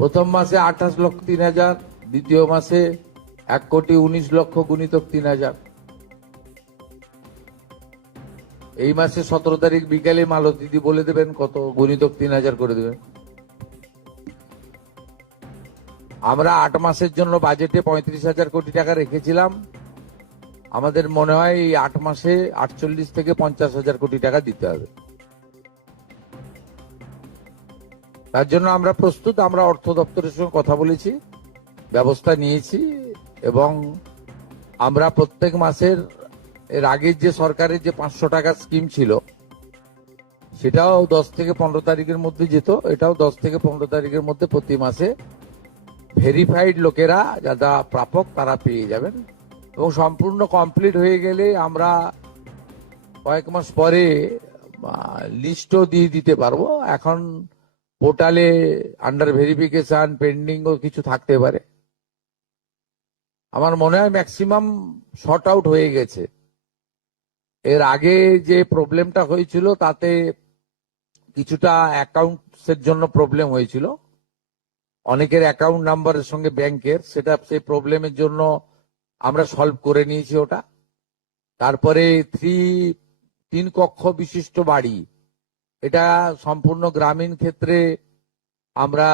প্রথম মাসে 28,03,000, দ্বিতীয় মাসে 1,19,00,000 গুণিতক 3,000। এই মাসে 17 তারিখ বিকালে মালতী দিদি বলে দেবেন কত গুণিতক 3,000 করে দেবেন। আমরা 8 মাসের জন্য বাজেটে 35,000 কোটি টাকা রেখেছিলাম। আমাদের মনে হয় এই 8 মাসে 48 থেকে 50,000 কোটি টাকা দিতে হবে। তার জন্য আমরা প্রস্তুত। আমরা অর্থ দপ্তরের সঙ্গে কথা বলেছি, ব্যবস্থা নিয়েছি, এবং আমরা প্রত্যেক মাসের এর আগের যে সরকারের যে 500 টাকার স্কিম ছিল সেটাও 10 থেকে 15 তারিখের মধ্যে যেত। এটাও 10 থেকে 15 তারিখের মধ্যে প্রতি মাসে ভেরিফাইড লোকেরা যারা প্রাপক তারা পেয়ে যাবেন, এবং সম্পূর্ণ কমপ্লিট হয়ে গেলে আমরা কয়েক মাস পরে লিস্টও দিয়ে দিতে পারবো। এখন পোর্টালে আন্ডার ভেরিফিকেশন পেন্ডিং ও কিছু থাকতে পারে। আমার মনে হয় ম্যাক্সিমাম শর্ট আউট হয়ে গেছে। এর আগে যে প্রবলেমটা হয়েছিল তাতে কিছুটা অ্যাকাউন্টসের জন্য প্রবলেম হয়েছিল, অনেকের অ্যাকাউন্ট নাম্বারের সঙ্গে ব্যাংকের, সেটা সেই প্রবলেমের জন্য আমরা সলভ করে নিয়েছি ওটা। তারপরে 3 কক্ষ বিশিষ্ট বাড়ি, এটা সম্পূর্ণ গ্রামীণ ক্ষেত্রে আমরা